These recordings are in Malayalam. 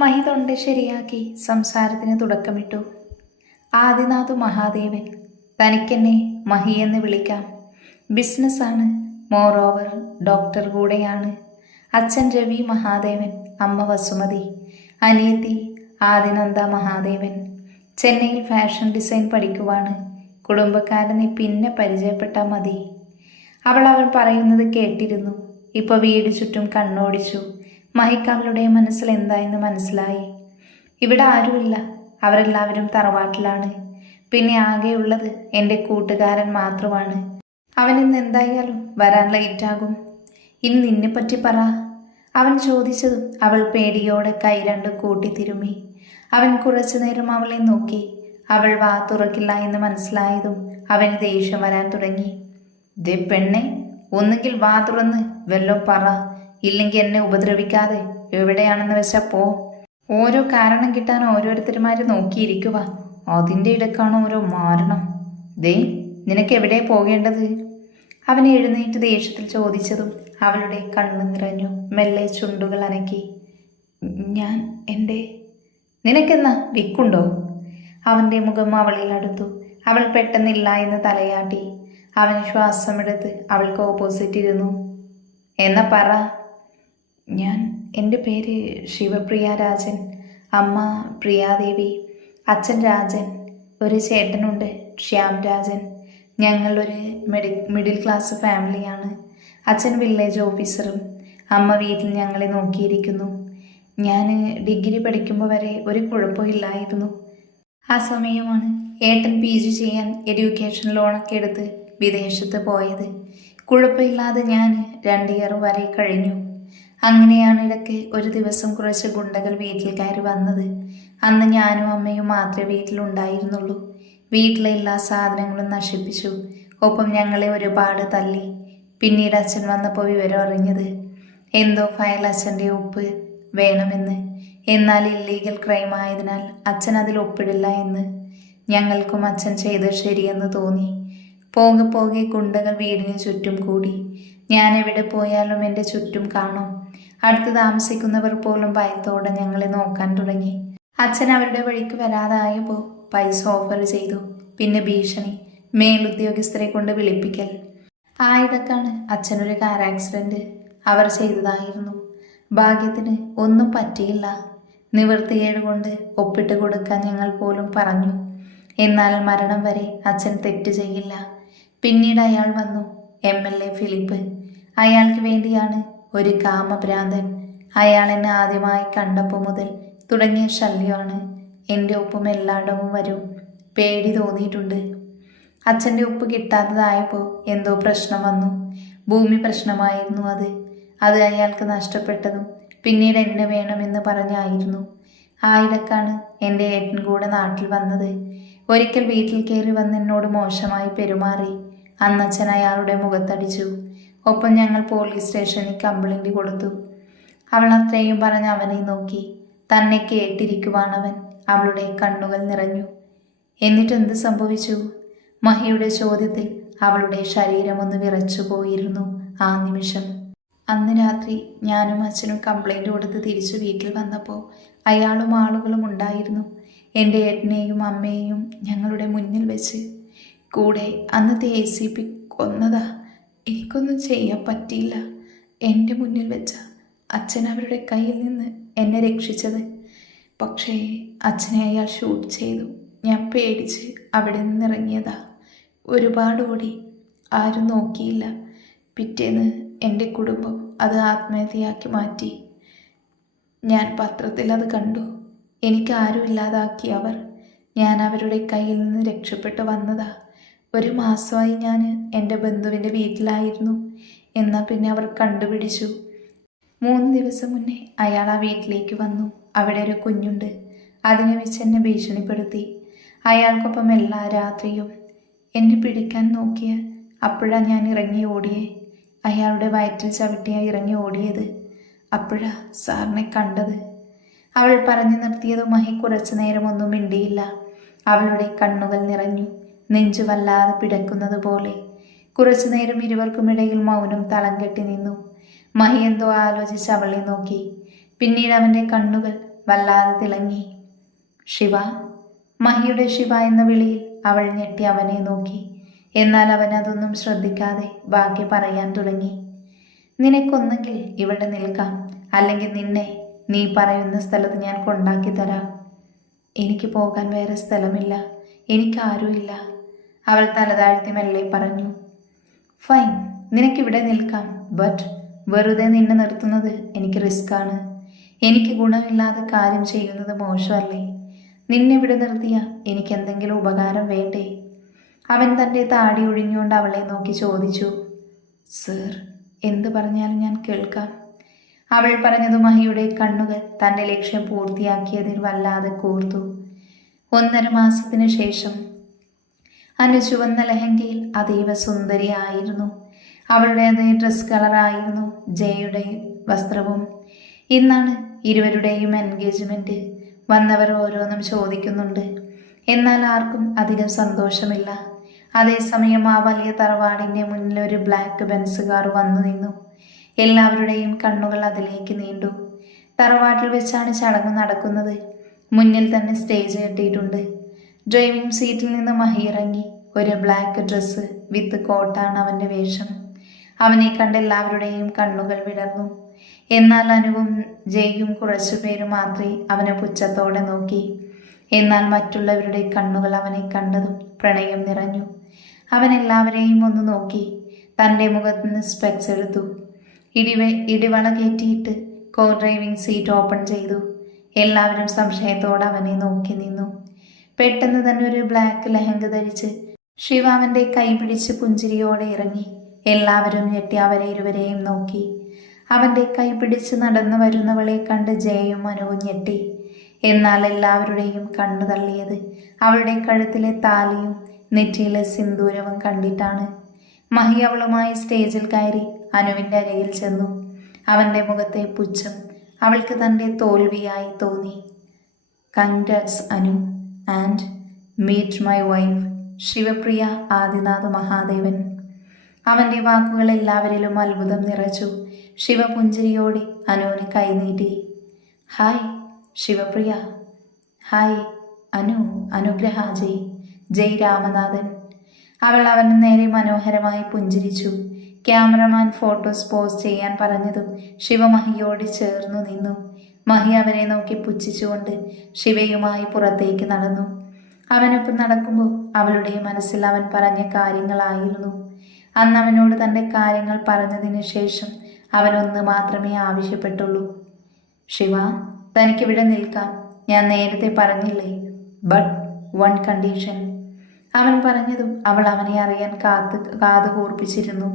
മഹി തൊണ്ട ശരിയാക്കി സംസാരത്തിന് തുടക്കമിട്ടു. ആദിനാഥു മഹാദേവൻ, തനിക്കെന്നെ മഹി എന്ന് വിളിക്കാം. ബിസിനസ്സാണ്, മോറോവർ ഡോക്ടർ കൂടെയാണ്. അച്ഛൻ രവി മഹാദേവൻ, അമ്മ വസുമതി, അനിയത്തി ആദിനന്ദ മഹാദേവൻ. ചെന്നൈയിൽ ഫാഷൻ ഡിസൈൻ പഠിക്കുവാണ്. കുടുംബക്കാരനെ പിന്നെ പരിചയപ്പെട്ടാൽ മതി. അവൾ പറയുന്നത് കേട്ടിരുന്നു. ഇപ്പോൾ വീട് ചുറ്റും കണ്ണോടിച്ചു. മഹിക്ക് അവളുടെ മനസ്സിൽ എന്തായെന്ന് മനസ്സിലായി. ഇവിടെ ആരുമില്ല, അവരെല്ലാവരും തറവാട്ടിലാണ്. പിന്നെ ആകെയുള്ളത് എൻ്റെ കൂട്ടുകാരൻ മാത്രമാണ്. അവൻ ഇന്ന് എന്തായാലും വരാൻ ലേറ്റാകും. ഇനി നിന്നെപ്പറ്റി പറ. അവൻ ചോദിച്ചതും അവൾ പേടിയോടെ കൈ രണ്ടും കൂട്ടി തിരുമ്മി. അവൻ കുറച്ചു നേരം അവളെ നോക്കി. അവൾ വാ തുറക്കില്ല എന്ന് മനസ്സിലായതും അവന് ദേഷ്യം വരാൻ തുടങ്ങി. ദേ പെണ്ണെ, ഒന്നുകിൽ വാ തുറന്ന് വല്ലോ പറ, ഇല്ലെങ്കിൽ എന്നെ ഉപദ്രവിക്കാതെ എവിടെയാണെന്ന് വെച്ചാൽ പോ. ഓരോ കാരണം കിട്ടാൻ ഓരോരുത്തരുമാർ നോക്കിയിരിക്കുക. അതിൻ്റെ ഇടക്കാണ് ഓരോ മാരണം. ദേ, നിനക്ക് എവിടെ പോകേണ്ടത്? അവൻ എഴുന്നേറ്റ് ദേഷ്യത്തിൽ ചോദിച്ചതും അവളുടെ കണ്ണു നിറഞ്ഞു. മെല്ലെ ചുണ്ടുകൾ അനക്കി. ഞാൻ നിനക്കെന്നാ വിക്കുണ്ടോ? അവൻ്റെ മുഖം അവളിൽ അടുത്തു. അവൾ പെട്ടെന്നില്ല എന്ന് തലയാട്ടി. അവൻ ശ്വാസമെടുത്ത് അവൾക്ക് ഓപ്പോസിറ്റ് ഇരുന്നു. എന്നാ പറ. എൻ്റെ പേര് ശിവപ്രിയ രാജൻ, അമ്മ പ്രിയാദേവി, അച്ഛൻ രാജൻ, ഒരു ചേട്ടനുണ്ട് ശ്യാം രാജൻ. ഞങ്ങളൊരു മിഡിൽ ക്ലാസ് ഫാമിലിയാണ്. അച്ഛൻ വില്ലേജ് ഓഫീസറും, അമ്മ വീട്ടിൽ ഞങ്ങളെ നോക്കിയിരിക്കുന്നു. ഞാൻ ഡിഗ്രി പഠിക്കുമ്പോൾ വരെ ഒരു കുഴപ്പമില്ലായിരുന്നു. ആ സമയമാണ് ഏട്ടൻ PG ചെയ്യാൻ എഡ്യൂക്കേഷൻ ലോണൊക്കെ എടുത്ത് വിദേശത്ത് പോയത്. കുഴപ്പമില്ലാതെ ഞാൻ 2 ഇയർ വരെ കഴിഞ്ഞു. അങ്ങനെയാണ് ഇടയ്ക്ക് ഒരു ദിവസം കുറച്ച് ഗുണ്ടകൾ വീട്ടിൽ കയറി വന്നത്. അന്ന് ഞാനും അമ്മയും മാത്രമേ വീട്ടിലുണ്ടായിരുന്നുള്ളൂ. വീട്ടിലെ എല്ലാ സാധനങ്ങളും നശിപ്പിച്ചു. ഒപ്പം ഞങ്ങളെ ഒരുപാട് തല്ലി. പിന്നീട് അച്ഛൻ വന്നപ്പോൾ വിവരം അറിഞ്ഞത് എന്തോ ഫയൽ അച്ഛൻ്റെ ഒപ്പ് വേണമെന്ന്. എന്നാൽ ഇല്ലീഗൽ ക്രൈം ആയതിനാൽ അച്ഛൻ അതിൽ ഒപ്പിടില്ല എന്ന്. ഞങ്ങൾക്കും അച്ഛൻ ചെയ്തത് ശരിയെന്ന് തോന്നി. പോകെ പോകെ ഗുണ്ടകൾ വീടിന് ചുറ്റും കൂടി. ഞാൻ എവിടെ പോയാലും എൻ്റെ ചുറ്റും കാണും. അടുത്ത് താമസിക്കുന്നവർ പോലും ഭയത്തോടെ ഞങ്ങളെ നോക്കാൻ തുടങ്ങി. അച്ഛൻ അവരുടെ വഴിക്ക് വരാതായപ്പോൾ പൈസ ഓഫർ ചെയ്തു. പിന്നെ ഭീഷണി, മേലുദ്യോഗസ്ഥരെ കൊണ്ട് വിളിപ്പിക്കൽ. ആയിടക്കാണ് അച്ഛനൊരു കാർ ആക്സിഡൻറ്റ് അവർ ചെയ്തതായിരുന്നു. ഭാഗ്യത്തിന് ഒന്നും പറ്റിയില്ല. നിവൃത്തികേട് കൊണ്ട് ഒപ്പിട്ട് കൊടുക്കാൻ ഞങ്ങൾ പോലും പറഞ്ഞു. എന്നാൽ മരണം വരെ അച്ഛൻ തെറ്റ് ചെയ്യില്ല. പിന്നീട് അയാൾ വന്നു, MLA ഫിലിപ്പ്. അയാൾക്ക് വേണ്ടിയാണ് ഒരു കാമഭ്രാന്തൻ. അയാൾ എന്നെ ആദ്യമായി കണ്ടപ്പോൾ മുതൽ തുടങ്ങിയ ശല്യമാണ്. എൻ്റെ ഒപ്പം എല്ലായിടവും വരും. പേടി തോന്നിയിട്ടുണ്ട്. അച്ഛൻ്റെ ഒപ്പ് കിട്ടാത്തതായപ്പോൾ എന്തോ പ്രശ്നം വന്നു. ഭൂമി പ്രശ്നമായിരുന്നു അത് അയാൾക്ക് നഷ്ടപ്പെട്ടതും പിന്നീട് എന്നെ വേണമെന്ന് പറഞ്ഞായിരുന്നു. ആയിടക്കാണ് എൻ്റെ ഏട്ടൻ കൂടെ നാട്ടിൽ വന്നത്. ഒരിക്കൽ വീട്ടിൽ കയറി വന്ന് എന്നോട് മോശമായി പെരുമാറി. അന്നച്ഛൻ അയാളുടെ മുഖത്തടിച്ചു. ഒപ്പം ഞങ്ങൾ പോലീസ് സ്റ്റേഷനിൽ കംപ്ലൈൻറ്റ് കൊടുത്തു. അവൾ അത്രയും പറഞ്ഞ് അവനെ നോക്കി. തന്നെ കേട്ടിരിക്കുവാണവൻ. അവളുടെ കണ്ണുകൾ നിറഞ്ഞു. എന്നിട്ട് എന്ത് സംഭവിച്ചു? മഹിയുടെ ചോദ്യത്തിൽ അവളുടെ ശരീരമൊന്ന് വിറച്ചു പോയിരുന്നു ആ നിമിഷം. അന്ന് രാത്രി ഞാനും അച്ഛനും കംപ്ലൈൻറ്റ് കൊടുത്ത് തിരിച്ചു വീട്ടിൽ വന്നപ്പോൾ അയാളും ആളുകളും ഉണ്ടായിരുന്നു. എൻ്റെ ഏട്ടനെയും അമ്മയെയും ഞങ്ങളുടെ മുന്നിൽ വെച്ച്. കൂടെ അന്നത്തെ ACP കൊന്നതാ. എനിക്കൊന്നും ചെയ്യാൻ പറ്റിയില്ല. എൻ്റെ മുന്നിൽ വെച്ച അച്ഛൻ അവരുടെ കയ്യിൽ നിന്ന് എന്നെ രക്ഷിച്ചത്. പക്ഷേ അച്ഛനെ അയാൾ ഷൂട്ട് ചെയ്തു. ഞാൻ പേടിച്ച് അവിടെ നിന്നിറങ്ങിയതാ. ഒരുപാട് ഓടി, ആരും നോക്കിയില്ല. പിറ്റേന്ന് എൻ്റെ കുടുംബം അത് ആത്മഹത്യയാക്കി മാറ്റി. ഞാൻ പത്രത്തിൽ അത് കണ്ടു. എനിക്ക് ആരും ഇല്ലാതാക്കി അവർ. ഞാൻ അവരുടെ കയ്യിൽ നിന്ന് രക്ഷപ്പെട്ടു വന്നതാ. 1 മാസമായി ഞാൻ എൻ്റെ ബന്ധുവിൻ്റെ വീട്ടിലായിരുന്നു. എന്നാൽ പിന്നെ അവർ കണ്ടുപിടിച്ചു. 3 ദിവസം മുന്നേ അയാൾ ആ വീട്ടിലേക്ക് വന്നു. അവിടെ ഒരു കുഞ്ഞുണ്ട്. അതിനെ വെച്ച് എന്നെ ഭീഷണിപ്പെടുത്തി. അയാൾക്കൊപ്പം എല്ലാ രാത്രിയും എന്നെ പിടിക്കാൻ നോക്കിയ അപ്പോഴാണ് ഞാൻ ഇറങ്ങി ഓടിയേ. അയാളുടെ വയറ്റിൽ ചവിട്ടിയായി ഇറങ്ങി ഓടിയത്. അപ്പോഴാ സാറിനെ കണ്ടത്. അവൾ പറഞ്ഞു നിർത്തിയതും മഹി കുറച്ചു നേരമൊന്നും മിണ്ടിയില്ല. അവളുടെ കണ്ണുകൾ നിറഞ്ഞു. നെഞ്ചു വല്ലാതെ പിടക്കുന്നത് പോലെ. കുറച്ചു നേരം ഇരുവർക്കുമിടയിൽ മൗനം തളം കെട്ടി നിന്നു. മഹി എന്തോ ആലോചിച്ച് അവളെ നോക്കി. പിന്നീട് അവൻ്റെ കണ്ണുകൾ വല്ലാതെ തിളങ്ങി. ശിവ. മഹിയുടെ ശിവ എന്ന വിളിയിൽ അവൾ ഞെട്ടി അവനെ നോക്കി. എന്നാൽ അവൻ അതൊന്നും ശ്രദ്ധിക്കാതെ ബാക്കി പറയാൻ തുടങ്ങി. നിനക്കൊന്നെങ്കിൽ ഇവിടെ നിൽക്കാം, അല്ലെങ്കിൽ നിന്നെ നീ പറയുന്ന സ്ഥലത്ത് ഞാൻ കൊണ്ടാക്കി തരാം. എനിക്ക് പോകാൻ വേറെ സ്ഥലമില്ല, എനിക്കാരുമില്ല, അവൾ തലതാഴ്ത്തി മെല്ലെ പറഞ്ഞു. ഫൈൻ, നിനക്കിവിടെ നിൽക്കാം. ബട്ട് വെറുതെ നിന്നെ നിർത്തുന്നത് എനിക്ക് റിസ്ക്കാണ്. എനിക്ക് ഗുണമില്ലാതെ കാര്യം ചെയ്യുന്നത് മോശമല്ലേ? നിന്നിവിടെ നിർത്തിയ എനിക്ക് എന്തെങ്കിലും ഉപകാരം വേണ്ടേ? അവൻ തൻ്റെ താടി ഒഴിഞ്ഞുകൊണ്ട് അവളെ നോക്കി ചോദിച്ചു. സർ, എന്ത് പറഞ്ഞാലും ഞാൻ കേൾക്കാം. അവൾ പറഞ്ഞതു മഹിയുടെ കണ്ണുകൾ തൻ്റെ ലക്ഷ്യം പൂർത്തിയാക്കിയതിൽ വല്ലാതെ കൂർത്തു. 1.5 മാസത്തിനു ശേഷം അനു ചുവന്ന ലഹങ്കയിൽ അതീവ സുന്ദരിയായിരുന്നു. അവളുടെ അതേ ഡ്രസ് കളറായിരുന്നു ജയയുടെ വസ്ത്രവും. ഇന്നാണ് ഇരുവരുടെയും എൻഗേജ്മെൻറ്റ്. വന്നവർ ഓരോന്നും ചോദിക്കുന്നുണ്ട്, എന്നാൽ ആർക്കും അധികം സന്തോഷമില്ല. അതേസമയം ആ വലിയ തറവാടിൻ്റെ മുന്നിൽ ഒരു ബ്ലാക്ക് ബെൻസ് കാർ വന്നു നിന്നു. എല്ലാവരുടെയും കണ്ണുകൾ അതിലേക്ക് നീണ്ടു. തറവാട്ടിൽ വെച്ചാണ് ചടങ്ങ് നടക്കുന്നത്. മുന്നിൽ തന്നെ സ്റ്റേജ് കെട്ടിയിട്ടുണ്ട്. ഡ്രൈവിംഗ് സീറ്റിൽ നിന്ന് മഹി ഇറങ്ങി. ഒരു ബ്ലാക്ക് ഡ്രസ്സ് വിത്ത് കോട്ടാണ് അവൻ്റെ വേഷം. അവനെ കണ്ട് എല്ലാവരുടെയും കണ്ണുകൾ വിടർന്നു. എന്നാൽ അനുവും ജയും കുറച്ചുപേരും മാത്രമേ അവനെ പുച്ഛത്തോടെ നോക്കി. എന്നാൽ മറ്റുള്ളവരുടെ കണ്ണുകൾ അവനെ കണ്ടതും പ്രണയം നിറഞ്ഞു. അവൻ എല്ലാവരെയും ഒന്ന് നോക്കി. തൻ്റെ മുഖത്ത് നിന്ന് സ്പെക്സ് എടുത്തു. ഇടിവള കയറ്റിയിട്ട് കോ ഡ്രൈവിംഗ് സീറ്റ് ഓപ്പൺ ചെയ്തു. എല്ലാവരും സംശയത്തോടെ അവനെ നോക്കി നിന്നു. പെട്ടെന്ന് തന്നെ ഒരു ബ്ലാക്ക് ലെഹങ്ക ധരിച്ച് ശിവ അവൻ്റെ കൈ പിടിച്ച് പുഞ്ചിരിയോടെ ഇറങ്ങി. എല്ലാവരും ഞെട്ടി അവരെ ഇരുവരെയും നോക്കി. അവൻ്റെ കൈ പിടിച്ച് നടന്നു വരുന്നവളെ കണ്ട് ജയയും അനുവും ഞെട്ടി. എന്നാൽ എല്ലാവരുടെയും കണ്ണു തള്ളിയത് അവളുടെ കഴുത്തിലെ താലിയും നെറ്റിയിലെ സിന്ദൂരവും കണ്ടിട്ടാണ്. മഹി അവളുമായി സ്റ്റേജിൽ കയറി അനുവിൻ്റെ അരയിൽ ചെന്നു. അവൻ്റെ മുഖത്തെ പുച്ഛം അവൾക്ക് തൻ്റെ തോൽവിയായി തോന്നി. Congrats Anu, and meet my wife Shivapriya Adinath Mahadevan. അവൻ്റെ വാക്കുകൾ എല്ലാവരിലും അത്ഭുതം നിറച്ചു. ശിവ പുഞ്ചിരിയോടെ അനുവിന് കൈനീട്ടി. ഹായ് ശിവപ്രിയ. ഹായ് അനു, അനുഗ്രഹ ജയ്. ജയ് രാമനാഥൻ. അവൾ അവന് നേരെ മനോഹരമായി പുഞ്ചിരിച്ചു. ക്യാമറമാൻ ഫോട്ടോസ് പോസ്റ്റ് ചെയ്യാൻ പറഞ്ഞതും ശിവ മഹിയോട് ചേർന്നു നിന്നു. മഹി അവനെ നോക്കി പുച്ഛിച്ചുകൊണ്ട് ശിവയുമായി പുറത്തേക്ക് നടന്നു. അവനൊപ്പം നടക്കുമ്പോൾ അവളുടെ മനസ്സിൽ അവൻ പറഞ്ഞ കാര്യങ്ങളായിരുന്നു. അന്ന് അവനോട് തൻ്റെ കാര്യങ്ങൾ പറഞ്ഞതിന് ശേഷം അവനൊന്ന് മാത്രമേ ആവശ്യപ്പെട്ടുള്ളൂ. ശിവ, തനിക്കിവിടെ നിൽക്കാം, ഞാൻ നേരത്തെ പറഞ്ഞില്ലേ. But one condition. അവൻ പറഞ്ഞതും അവൾ അവനെ അറിയാൻ കാതു കൂർപ്പിച്ചിരുന്നു.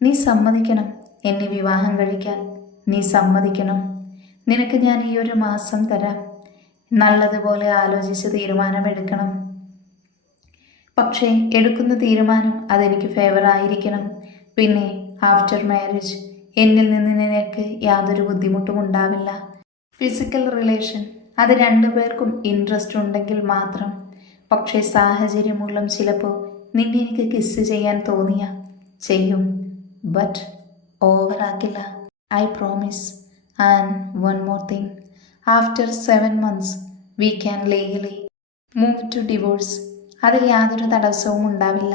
നീ സമ്മതിക്കണം എന്നെ വിവാഹം കഴിക്കാൻ. നീ സമ്മതിക്കണം. നിനക്ക് ഞാൻ ഈ 1 മാസം തരാം. നല്ലതുപോലെ ആലോചിച്ച് തീരുമാനമെടുക്കണം. പക്ഷേ എടുക്കുന്ന തീരുമാനം അതെനിക്ക് ഫേവറായിരിക്കണം. പിന്നെ ആഫ്റ്റർ മാരേജ് എന്നിൽ നിന്ന് നിനക്ക് യാതൊരു ബുദ്ധിമുട്ടും ഉണ്ടാവില്ല. ഫിസിക്കൽ റിലേഷൻ അത് 2 പേർക്കും ഇൻട്രസ്റ്റ് ഉണ്ടെങ്കിൽ മാത്രം. പക്ഷേ സാഹചര്യം മൂലം ചിലപ്പോൾ നിന്നെ എനിക്ക് കിസ് ചെയ്യാൻ തോന്നിയ ചെയ്യും. ബട്ട് ഓവറാക്കില്ല. I promise. And one more thing. After 7 months we can legally move to divorce. അതിൽ യാതൊരു തടസ്സവും ഉണ്ടാവില്ല.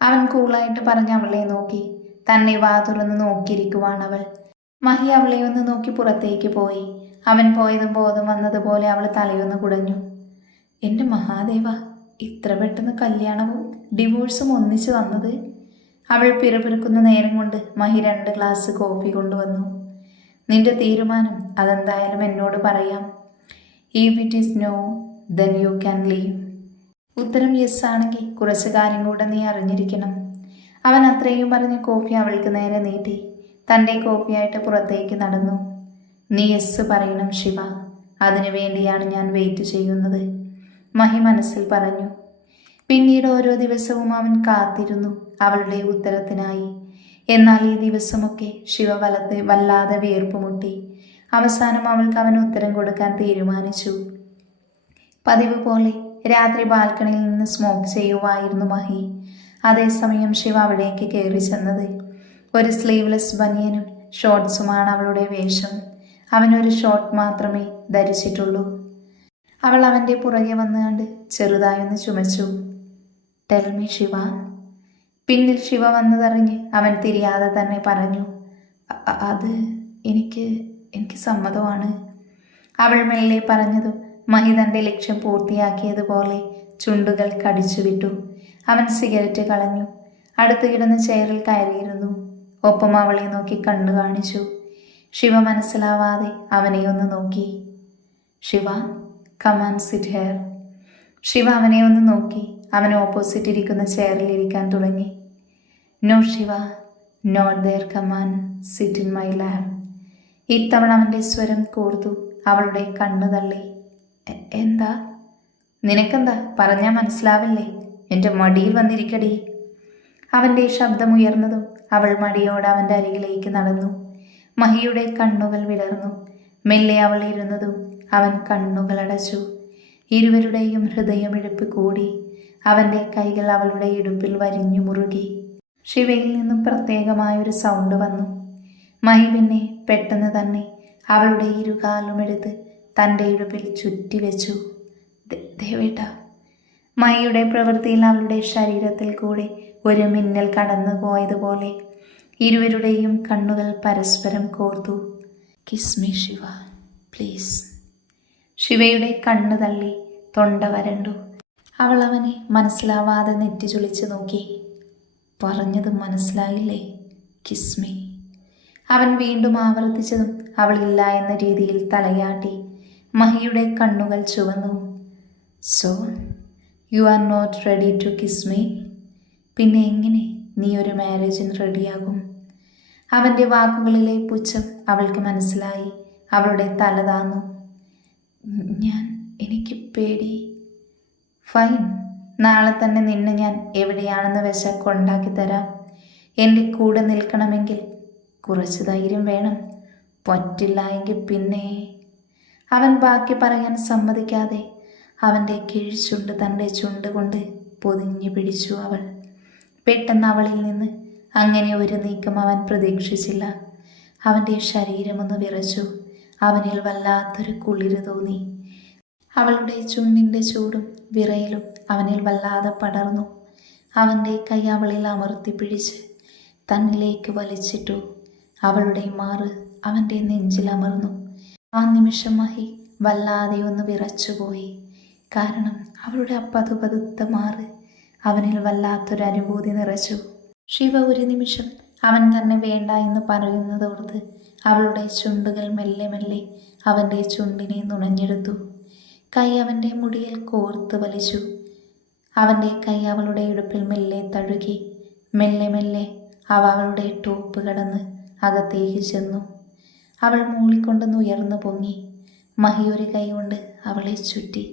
അവൻ കൂളായിട്ട് പറഞ്ഞ് അവളെ നോക്കി. തന്നെ വാ തുറന്ന് നോക്കിയിരിക്കുവാണവൾ. മഹി അവളെ ഒന്ന് നോക്കി പുറത്തേക്ക് പോയി. അവൻ പോയതും ബോധം വന്നതുപോലെ അവൾ തലയൊന്ന് കുടഞ്ഞു. എൻ്റെ മഹാദേവ, ഇത്ര പെട്ടെന്ന് കല്യാണവും ഡിവോഴ്സും ഒന്നിച്ചു വന്നത്. അവൾ പിറുപിറുക്കുന്ന നേരം കൊണ്ട് മഹി 2 ഗ്ലാസ് കോഫി കൊണ്ടുവന്നു. നിന്റെ തീരുമാനം അതെന്തായാലും എന്നോട് പറയാം. If it is no, then you can leave. ഉത്തരം യെസ് ആണെങ്കിൽ കുറച്ച് കാര്യം കൂടെ നീ അറിഞ്ഞിരിക്കണം. അവൻ അത്രയും പറഞ്ഞ് കോഫി അവൾക്ക് നേരെ നീട്ടി. തൻ്റെ കോഫിയായിട്ട് പുറത്തേക്ക് നടന്നു. നീ യെസ് പറയണം ശിവ, അതിനു വേണ്ടിയാണ് ഞാൻ വെയിറ്റ് ചെയ്യുന്നത്, മഹി മനസ്സിൽ പറഞ്ഞു. പിന്നീട് ഓരോ ദിവസവും അവൻ കാത്തിരുന്നു അവളുടെ ഉത്തരത്തിനായി. എന്നാൽ ഈ ദിവസമൊക്കെ ശിവ വല്ലാതെ വീർപ്പുമുട്ടി. അവസാനം അവൾക്ക് അവന് ഉത്തരം കൊടുക്കാൻ തീരുമാനിച്ചു. പതിവ് പോലെ രാത്രി ബാൽക്കണിയിൽ നിന്ന് സ്മോക്ക് ചെയ്യുമായിരുന്നു മഹി. അതേസമയം ശിവ അവിടേക്ക് കയറി ചെന്നത്. ഒരു സ്ലീവ്ലെസ് ബനിയനും ഷോർട്സുമാണ് അവളുടെ വേഷം. അവനൊരു ഷോർട്ട് മാത്രമേ ധരിച്ചിട്ടുള്ളൂ. അവൾ അവൻ്റെ പുറകെ വന്ന് കണ്ട് ചെറുതായൊന്ന് ചുമച്ചു. Tell me Shiva. പിന്നിൽ ശിവ വന്നതറിഞ്ഞ് അവൻ തിരിയാതെ തന്നെ പറഞ്ഞു, അത് എനിക്ക് സമ്മതമാണ്. അവൾ മെല്ലെ പറഞ്ഞതും മഹി തൻ്റെ ലക്ഷ്യം പൂർത്തിയാക്കിയതുപോലെ ചുണ്ടുകൾ കടിച്ചു വിട്ടു. അവൻ സിഗരറ്റ് കളഞ്ഞു. അടുത്ത് കിടന്ന ചെയറിൽ കയറിയിരുന്നു. ഒപ്പം അവളെ നോക്കി കണ്ണു കാണിച്ചു. ശിവ മനസ്സിലാവാതെ അവനെ ഒന്ന് നോക്കി. Shiva, come and sit here. Shiva അവനെ ഒന്ന് നോക്കി. അവൻ ഓപ്പോസിറ്റ് ഇരിക്കുന്ന ചെയറിൽ ഇരിക്കാൻ തുടങ്ങി. No Shiva, not there, come and sit in my lap. ഇത്തവണ അവൻ്റെ സ്വരം കോർത്തു. അവളുടെ കണ്ണു തള്ളി. എന്താ? നിനക്കെന്താ പറഞ്ഞാൽ മനസ്സിലാവില്ലേ? എൻ്റെ മടിയിൽ വന്നിരിക്കടി. അവൻ്റെ ശബ്ദമുയർന്നതും അവൾ മടിയോടെ അവൻ്റെ അരികിലേക്ക് നടന്നു. മഹിയുടെ കണ്ണുകൾ വിടർന്നു. മെല്ലെ അവൾ ഇരുന്നതും അവൻ കണ്ണുകൾ അടച്ചു. ഇരുവരുടെയും ഹൃദയമിടിപ്പ് കൂടി. അവൻ്റെ കൈകൾ അവളുടെ ഇടുപ്പിൽ വരിഞ്ഞു മുറുകി. ശിവയിൽ നിന്നും പ്രത്യേകമായൊരു സൗണ്ട് വന്നു. മഹി പിന്നെ പെട്ടെന്ന് തന്നെ അവളുടെ ഇരുകാലുമെടുത്ത് തൻ്റെ ഇടുപ്പിൽ ചുറ്റിവെച്ചു. ദേവേട്ട. മഹിയുടെ പ്രവൃത്തിയിൽ അവളുടെ ശരീരത്തിൽ കൂടെ ഒരു മിന്നൽ കടന്നു പോയതുപോലെ ഇരുവരുടെയും കണ്ണുകൾ പരസ്പരം കോർത്തു. Kiss me Shiva, please. ശിവയുടെ കണ്ണു തള്ളി. തൊണ്ട വരണ്ടു. അവൾ അവനെ മനസ്സിലാവാതെ നെറ്റി ചുളിച്ചു നോക്കി. പറഞ്ഞത് മനസ്സിലായില്ലേ? Kiss me. അവൻ വീണ്ടും ആവർത്തിച്ചതും അവളില്ല എന്ന രീതിയിൽ തലയാട്ടി. മഹിയുടെ കണ്ണുകൾ ചുവന്നു. So you are not ready to kiss me? പിന്നെ എങ്ങനെ നീ ഒരു മാരേജിന് റെഡിയാകും? അവൻ്റെ വാക്കുകളിലെ പുച്ഛം അവൾക്ക് മനസ്സിലായി. അവളുടെ തല താന്നു. എനിക്ക് പേടി. ഫൈൻ, നാളെ തന്നെ നിന്നെ ഞാൻ എവിടെയാണെന്ന് വെച്ചാൽ കൊണ്ടാക്കി തരാം. എൻ്റെ കൂടെ നിൽക്കണമെങ്കിൽ കുറച്ച് ധൈര്യം വേണം. പറ്റില്ല എങ്കിൽ പിന്നെ. അവൻ ബാക്കി പറയാൻ സമ്മതിക്കാതെ അവൻ്റെ കിഴിച്ചുണ്ട് തൻ്റെ ചുണ്ട് കൊണ്ട് പൊതിഞ്ഞു പിടിച്ചു അവൾ. പെട്ടെന്ന് അവളിൽ നിന്ന് അങ്ങനെ ഒരു നീക്കം അവൻ പ്രതീക്ഷിച്ചില്ല. അവൻ്റെ ശരീരമൊന്ന് വിറച്ചു. അവനിൽ വല്ലാത്തൊരു കുളിര് തോന്നി. അവളുടെ ചുണ്ടിൻ്റെ ചൂടും വിറയലും അവനിൽ വല്ലാതെ പടർന്നു. അവൻ്റെ കൈ അവളിൽ അമർത്തി പിടിച്ച് തന്നിലേക്ക് വലിച്ചിട്ടു. അവളുടെ മാറ് അവൻ്റെ നെഞ്ചിലമർന്നു. ആ നിമിഷം മഹി വല്ലാതെ ഒന്ന് വിറച്ചുപോയി. കാരണം അവളുടെ പതുപതുത്ത മാറ് അവനിൽ വല്ലാത്തൊരു അനുഭൂതി നിറച്ചു. ശിവ ഒരു നിമിഷം അവൻ തന്നെ വേണ്ട എന്ന് പറയുന്നതോർത്ത് അവളുടെ ചുണ്ടുകൾ മെല്ലെ മെല്ലെ അവൻ്റെ ചുണ്ടിനെ നുണഞ്ഞെടുത്തു. കൈ അവൻ്റെ മുടിയിൽ കോർത്ത് വലിച്ചു. അവൻ്റെ കൈ അവളുടെ ഇടുപ്പിൽ മെല്ലെ തഴുകി. മെല്ലെ മെല്ലെ അവളുടെ ടോപ്പ് കടന്ന് അകത്തേക്ക് ചെന്നു. അവൾ മൂളിക്കൊണ്ടൊന്ന് ഉയർന്നു പൊങ്ങി. മഹി ഒരു കൈ കൊണ്ട് അവളെ ചുറ്റി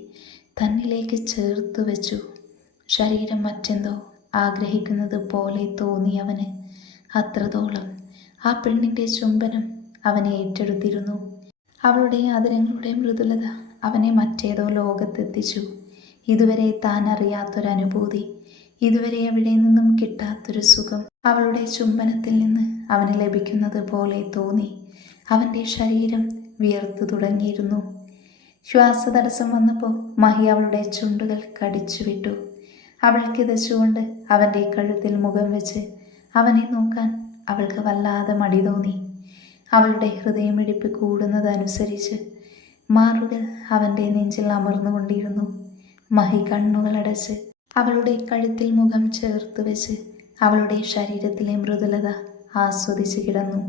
തന്നിലേക്ക് ചേർത്തു വെച്ചു. ശരീരം മറ്റെന്തോ ആഗ്രഹിക്കുന്നത് പോലെ തോന്നി അവന്. അത്രത്തോളം ആ പെണ്ണിൻ്റെ ചുംബനം അവനെ ഏറ്റെടുത്തിരുന്നു. അവളുടെ ആദരങ്ങളുടെ മൃദുലത അവനെ മറ്റേതോ ലോകത്തെത്തിച്ചു. ഇതുവരെ താൻ അറിയാത്തൊരനുഭൂതി, ഇതുവരെ എവിടെ നിന്നും കിട്ടാത്തൊരു സുഖം അവളുടെ ചുംബനത്തിൽ നിന്ന് അവന് ലഭിക്കുന്നത് പോലെ തോന്നി. അവൻ്റെ ശരീരം വിയർത്തു തുടങ്ങിയിരുന്നു. ശ്വാസതടസ്സം വന്നപ്പോൾ മഹി അവളുടെ ചുണ്ടുകൾ കടിച്ചു വിട്ടു. അവൾ കിതച്ചുകൊണ്ട് അവൻ്റെ കഴുത്തിൽ മുഖം വെച്ച് അവനെ നോക്കാൻ അവൾക്ക് വല്ലാതെ മടി തോന്നി. അവളുടെ ഹൃദയമിടിപ്പ് കൂടുന്നതനുസരിച്ച് മാറുകൾ അവൻ്റെ നെഞ്ചിൽ അമർന്നുകൊണ്ടിരുന്നു. മഹി കണ്ണുകളടച്ച് അവളുടെ കഴുത്തിൽ മുഖം ചേർത്ത് വെച്ച് അവളുടെ ശരീരത്തിലെ മൃദുലത ആസ്വദിച്ച് കിടന്നു.